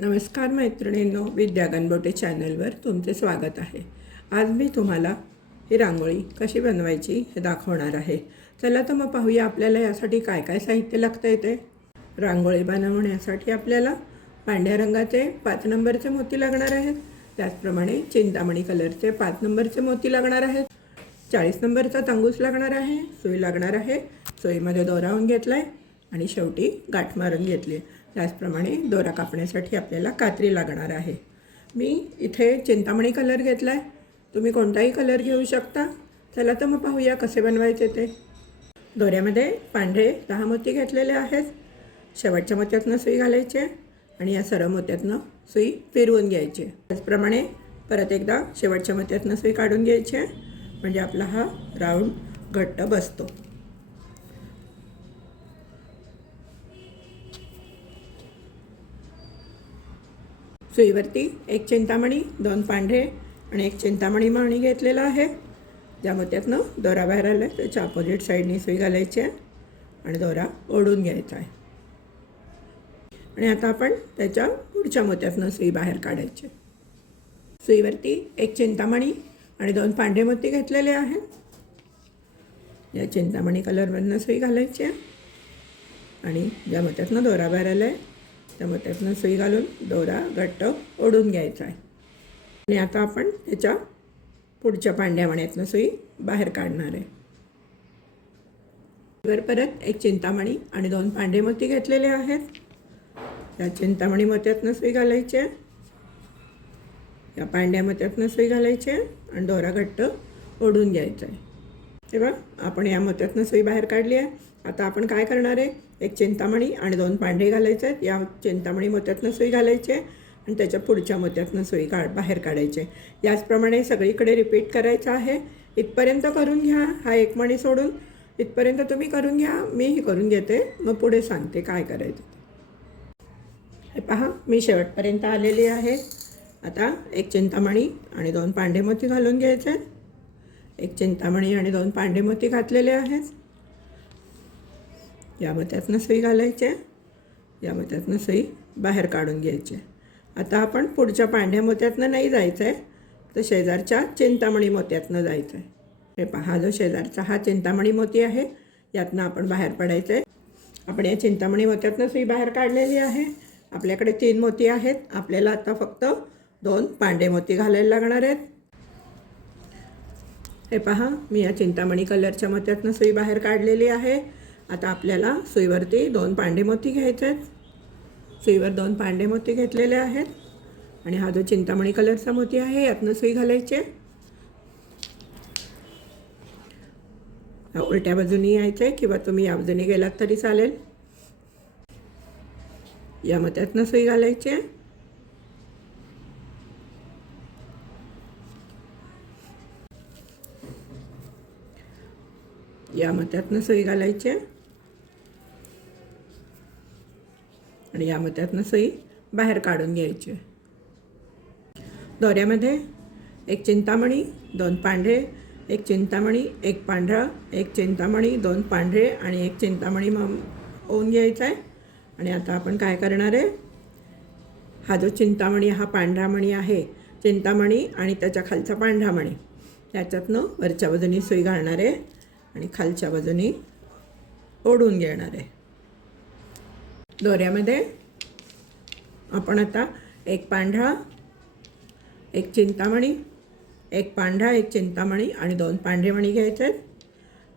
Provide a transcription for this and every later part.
नमस्कार मैत्रिणींनो, विद्या गणबोटे चॅनलवर तुमचे स्वागत आहे। आज मी तुम्हाला ही रांगोळी कशी बनवायची हे दाखवणार आहे। चला तर मग पाहूया आपल्याला यासाठी काय काय साहित्य लागतं ते। रांगोळी बनवण्यासाठी आपल्याला पांढऱ्या रंगाचे 5 नंबरचे मोती लागणार आहेत। त्याचप्रमाणे चिंतामणी कलरचे 5 नंबरचे मोती लागणार आहेत। 40 नंबरचा तंगूस लागणार आहे। सुई लागणार आहे। सुईमध्ये दोरा लावून घेतलाय आणि शेवटी गाठ मारून घेतली। त्याचप्रमाणे दोरा कापण्यासाठी आपल्याला कात्री लागणार आहे। मी इथे चिंतामणी कलर घेतलाय, तुम्ही कोणताही कलर घेऊ शकता। चला तर मग पाहूया कसे बनवायचे ते। दोऱ्यामध्ये पांढरे 10 मोती घेतलेले आहेत। शेवटच्या मोत्यातनं सुई घालायची आणि या सर्व मोत्यातनं सुई फिरवून घ्यायची। त्याचप्रमाणे परत एकदा शेवटच्या मोत्यातनं सुई काढून घ्यायची म्हणजे आपला हा राऊंड घट्ट बसतो। सुईवरती एक चिंतामणी, 2 पांढरे आणि एक चिंतामणी मणी घेतलेला आहे। ज्या मोत्यातनं दोरा बाहेर आला आहे त्याच्या अपोजिट साईडनी सुई घालायची आणि दोरा ओढून घ्यायचा आहे। आणि आता आपण त्याच्या पुढच्या मोत्यातनं सुई बाहेर काढायची। सुईवरती एक चिंतामणी आणि 2 पांढरे मोती घेतलेले आहेत। या चिंतामणी कलरमधनं सुई घालायची आणि ज्या मोत्यातनं दोरा बाहेर आला आहे त्या मोत्यातनं सुई घालून दोरा घट्ट ओढून घ्यायचा आहे। आणि आता आपण त्याच्या पुढच्या पांढऱ्या मण्यातनं सुई बाहेर काढणार आहे। वर परत एक चिंतामणी आणि 2 पांढरे मोती घेतलेले आहेत। या चिंतामणी मोत्यातनं सुई घालायची, या पांढऱ्या मोत्यातनं सुई घालायची आणि दोरा घट्ट ओढून घ्यायचा आहे। तेव्हा आपण या मोत्यातनं सुई बाहेर काढली आहे। आता आपण काय करणार आहे, एक चिंतामणी आणि 2 पांढरे घालायचे आहेत। या चिंतामणी मोत्यातनं सुई घालायची आणि त्याच्या पुढच्या मोत्यातनं सुई बाहेर काढायचे। याचप्रमाणे सगळीकडे रिपीट करायचं आहे। इथपर्यंत करून घ्या, हा एक मणी सोडून इथपर्यंत तुम्ही करून घ्या, मीही करून घेते, मग पुढे सांगते काय करायचं। हे पहा, मी शेवटपर्यंत आलेली आहे। आता एक चिंतामणी आणि 2 पांढरे मोती घालून घ्यायचे। एक चिंतामणी आणि 2 पांढरे मोती घातलेले आहेत। या मोत्यातनं सुई घालायची, या मोत्यातनं सुई बाहेर काढून घ्यायची। आता आपण पुढच्या पांढऱ्या मोत्यातनं नाही जायचं आहे, तर शेजारच्या चिंतामणी मोत्यातनं जायचं आहे। हे पहा, जो शेजारचा हा चिंतामणी मोती आहे यातनं आपण बाहेर पडायचं आहे। आपण या चिंतामणी मोत्यातनं सुई बाहेर काढलेली आहे। आपल्याकडे 3 मोती आहेत, आपल्याला आता फक्त 2 पांढरे मोती घालायला लागणार आहेत। हे पहा, मी या चिंतामणी कलरच्या मोत्यातनं सुई बाहेर काढलेली आहे। आता आपल्याला सुईवरती 2 पांढरे मोती घ्यायचे आहेत। सुईवर 2 पांढरे मोती घेतलेले आहेत आणि हा जो चिंतामणी कलरचा मोती आहे यातनं सुई घालायची। उलट्या बाजूनी यायचं आहे किंवा तुम्ही या बाजूने गेलात तरी चालेल। या मोत्यातनं सुई घालायची, या मोत्यातनं सुई घालायची आणि या मोत्यातनं सुई बाहेर काढून घ्यायची। दोऱ्यामध्ये एक चिंतामणी, 2 पांढरे, एक चिंतामणी, एक पांढरा, एक चिंतामणी, 2 पांढरे आणि एक चिंतामणी होऊन घ्यायचा आहे। आणि आता आपण काय करणार आहे, हा जो चिंतामणी, हा पांढरा मणी आहे, चिंतामणी आणि त्याच्या खालचा पांढरा मणी याच्यातनं वरच्या बाजूनी सुई घालणार आहे आणि खालच्या बाजूनी ओढून घेणार आहे। दोऱ्यामध्ये आपण आता एक पांढरा, एक चिंतामणी, एक पांढरा, एक चिंतामणी आणि 2 पांढरे मणी घ्यायचे आहेत।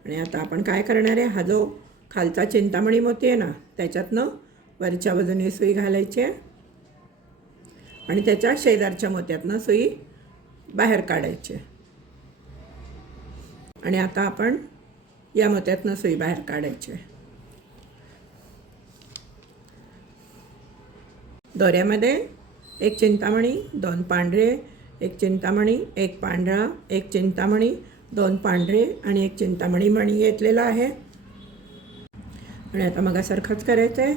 आणि आता आपण काय करणार आहे, हा जो खालचा चिंतामणी मोती आहे ना त्याच्यातनं वरच्या बाजूने सुई घालायची आणि त्याच्या शेजारच्या मोत्यातनं सुई बाहेर काढायची। आणि आता आपण या मोत्यातनं सुई बाहेर काढायची। दोऱ्यामध्ये एक चिंतामणी, 2 पांढरे, एक चिंतामणी, एक पांढरा, एक चिंतामणी, 2 पांढरे आणि एक चिंतामणी मणी घेतलेला आहे। आणि आता मगासारखंच करायचं आहे,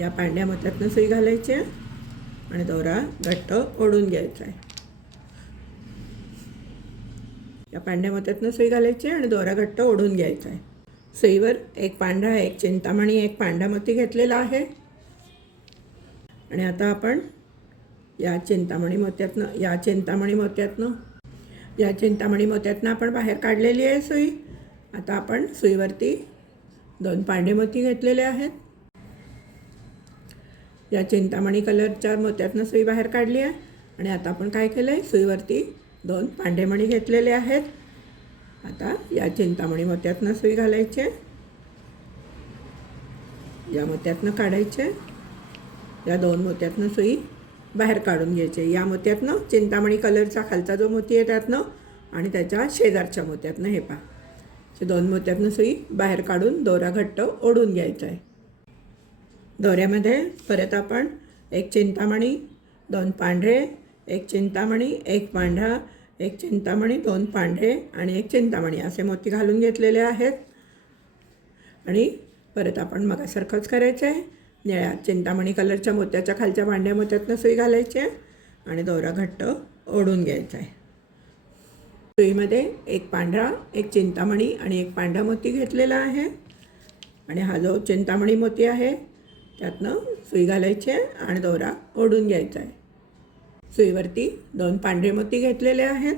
या पांढऱ्या मोत्यातनं सुई घालायची आणि दोरा घट्ट ओढून घ्यायचा आहे। या पांढऱ्या मोत्यातनं सुई घालायची आणि दोरा घट्ट ओढून घ्यायचा आहे। सुईवर एक पांढरा, एक चिंतामणी, एक पांढरा मोती घेतलेला आहे। आणि आता आपण या चिंतामणी मोत्यातनं आपण बाहेर काढलेली आहे सुई. आता आपण सुईवरती 2 पांढरे मोती घेतलेले आहेत. या चिंतामणी कलरच्या मोत्यातनं सुई बाहेर काढली आहे आणि आता आपण काय केलं आहे, सुईवरती 2 पांढरे मणी घेतलेले आहेत. आता या चिंतामणी मोत्यातनं सुई घालायचे, या मोत्यातनं काढायचे, या 2 मोत्यातनं सुई बाहेर काढून घ्यायचे. या मोत्यातनं चिंतामणी कलरचा खालचा जो मोती आहे त्यातनं आणि त्याच्या शेजारच्या मोत्यातनं हे पहा, हे 2 मोत्यातनं सुई बाहेर काढून दोरा घट्ट ओढून घ्यायचा आहे. दोऱ्यामध्ये परत आपण 1 चिंतामणी, 2 पांढरे, 1 चिंतामणी, 1 पांढरा, 1 चिंतामणी, 2 पांढरे आणि 1 चिंतामणी असे मोती घालून घेतलेले आहेत. आणि परत आपण मगासारखंच करायचं आहे. निळ्या चिंतामणी कलरच्या मोत्याच्या खालच्या पांढऱ्या मोत्यातनं सुई घालायची आहे आणि दोरा घट्ट ओढून घ्यायचा आहे. सुईमध्ये 1 पांढरा, 1 चिंतामणी आणि 1 पांढरा मोती घेतलेला आहे आणि हा जो चिंतामणी मोती आहे त्यातनं सुई घालायची आहे आणि दोरा ओढून घ्यायचा आहे. सुईवरती 2 पांढरे मोती घेतलेले आहेत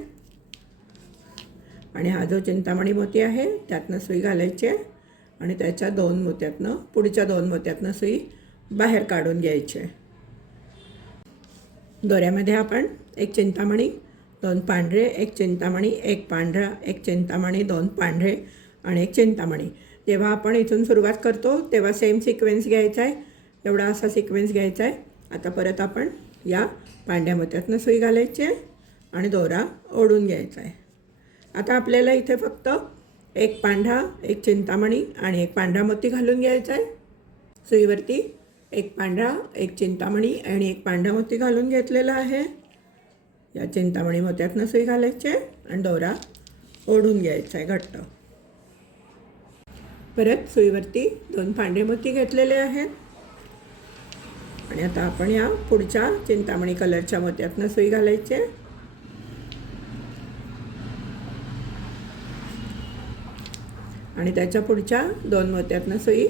आणि हा जो चिंतामणी मोती आहे त्यातनं सुई घालायची आहे आणि त्याच्या 2 मोत्यातनं पुढच्या 2 मोत्यातनं सुई बाहेर काढून घ्यायची आहे. दोऱ्यामध्ये आपण 1 चिंतामणी, 2 पांढरे, 1 चिंतामणी, 1 पांढरा, 1 चिंतामणी, 2 पांढरे आणि 1 चिंतामणी. जेव्हा आपण इथून सुरुवात करतो तेव्हा सेम सिक्वेन्स घ्यायचा आहे, एवढा असा सिक्वेन्स घ्यायचा आहे. आता परत आपण या पांढऱ्या मोत्यातनं सुई घालायची आहे आणि दोरा ओढून घ्यायचा आहे. आता आपल्याला इथे फक्त 1 पांढरा, 1 चिंतामणी आणि 1 पांढरा मोती घालून घ्यायचा आहे. सुईवरती 1 पांढरा, 1 चिंतामणी आणि 1 पांढरा मोती घालून घेतलेला आहे. या चिंतामणी मोत्यातनं सुई घालायची आहे आणि दोरा ओढून घ्यायचा आहे घट्ट. परत सुईवरती 2 पांढरे मोती घेतलेले आहेत आणि आता आपण या पुढच्या चिंतामणी कलरच्या मोत्यातनं सुई घालायची आहे आणि त्याच्या पुढच्या 2 मोत्यातनं सुई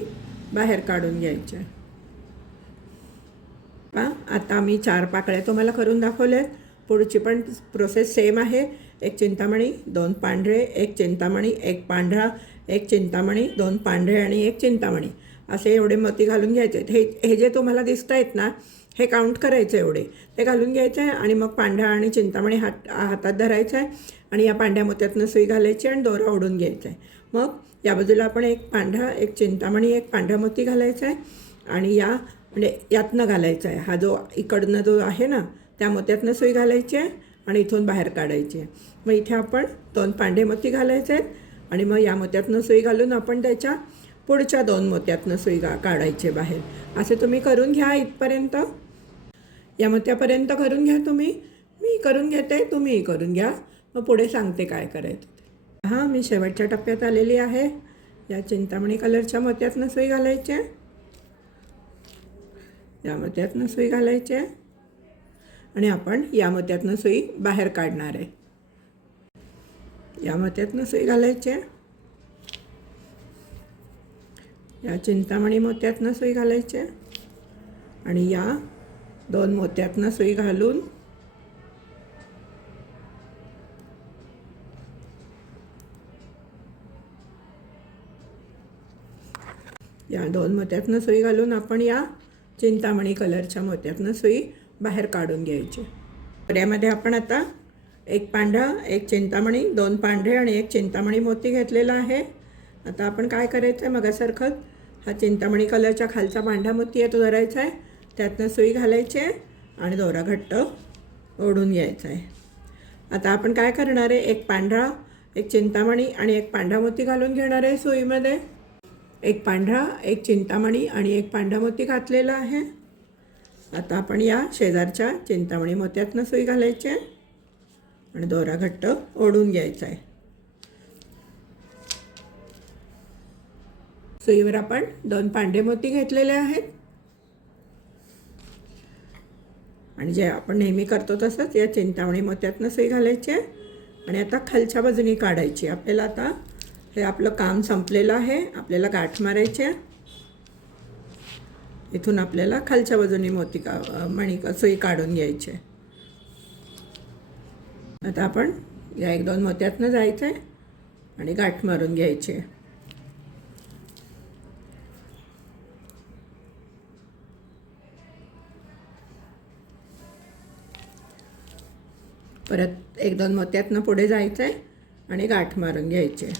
बाहेर काढून घ्यायच्या. आता मी 4 पाकळ्या तुम्हाला करून दाखवल्यात. पुढची पण प्रोसेस सेम आहे. 1 चिंतामणी, 2 पांढरे, 1 चिंतामणी, 1 पांढरा, 1 चिंतामणी, 2 पांढरे आणि 1 चिंतामणी असे एवढे मोती घालून घ्यायचे आहेत. हे जे तुम्हाला दिसत आहेत ना, हे काउंट करायचं एवढे ते घालून घ्यायचं आहे आणि मग पांढरा आणि चिंतामणी हातात धरायचं आहे आणि या पांढऱ्या मोत्यातनं सुई घालायची आणि दोरा ओढून घ्यायचा आहे. मग या बाजूला आपण 1 पांढरा, 1 चिंतामणी, 1 पांढरा मोती घालायचा आहे आणि या म्हणजे यातनं घालायचा आहे. हा जो इकडनं जो आहे ना त्या मोत्यातनं सुई घालायची आहे आणि इथून बाहेर काढायची आहे. मग इथे आपण 2 पांढरे मोती घालायचे आहेत आणि मग या मोत्यातनं सुई घालून आपण त्याच्या पुढच्या 2 मोत्यातनं सुई काढायचे बाहेर. असे तुम्ही करून घ्या. इथपर्यंत या मोत्यापर्यंत करून घ्या तुम्ही. मी करून घेते, तुम्हीही करून घ्या. मग पुढे सांगते काय करायचं. हां, मी शेवटच्या टप्प्यात आलेली आहे. या चिंतामणी कलरच्या मोत्यातनं सुई घालायची आहे, या मोत्यातनं सुई घालायची आहे आणि आपण या मोत्यातनं सुई बाहेर काढणार आहे. या मोत्यातनं सुई घालायची आहे, या चिंतामणी मोत्यातनं सुई घालायची आहे आणि या 2 मोत्यातनं सुई घालून या 2 मोत्यातनं सुई घालून आपण या चिंतामणी कलरच्या मोत्यातनं सुई बाहेर काढून घ्यायची. यामध्ये आपण आता 1 पांढरा, 1 चिंतामणी, 2 पांढरे आणि 1 चिंतामणी मोती घेतलेला आहे. आता आपण काय करायचं आहे, मगासारखंच हा चिंतामणी कलरच्या खालचा पांढरा मोती आहे तो धरायचा आहे, त्यातनं सुई घालायची आहे आणि दोरा घट्ट ओढून घ्यायचा आहे. आता आपण काय करणार आहे, 1 पांढरा, 1 चिंतामणी आणि 1 पांढरा मोती घालून घेणार आहे सुईमध्ये. 1 पांढरा, 1 चिंतामणी आणि 1 पांढरा मोती घातलेला आहे. आता आपण या शेजारच्या चिंतामणी मोत्यातनं सुई घालायची आहे आणि दोरा घट्ट ओढून घ्यायचा आहे. सुईवर आपण 2 पांढरे मोती घेतलेले आहेत आणि जे आपण नेहमी करतो तसंच या चिंतामणी मोत्यातनं सुई घालायची आहे आणि आता खालच्या बाजूने काढायची. आपल्याला आता हे आपलं काम संपलेलं आहे. आपल्याला गाठ मारायची आहे. इथून आपल्याला खालच्या बाजूने मणी सुई काढून घ्यायची आहे. आता आपण या 1-2 मोत्यातनं जायचं आहे आणि गाठ मारून घ्यायची आहे. परत 1-2 मोत्यातनं पुढे जायचं आहे आणि गाठ मारून घ्यायची आहे.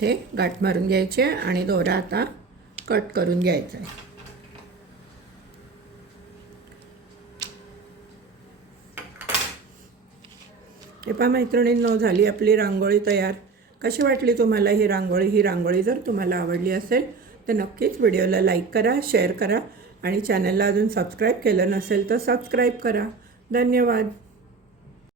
हे गाठ मारून घ्यायचे आणि दोरा आता कट करून घ्यायचा आहे. हे पहा मैत्रिणींनो, झाली आपली रांगोळी तयार. कशी वाटली तुम्हाला ही रांगोळी? ही रांगोळी जर तुम्हाला आवडली असेल तर नक्कीच व्हिडिओला लाईक करा, शेअर करा आणि चॅनलला अजून सबस्क्राईब केलं नसेल तर सबस्क्राईब करा. धन्यवाद.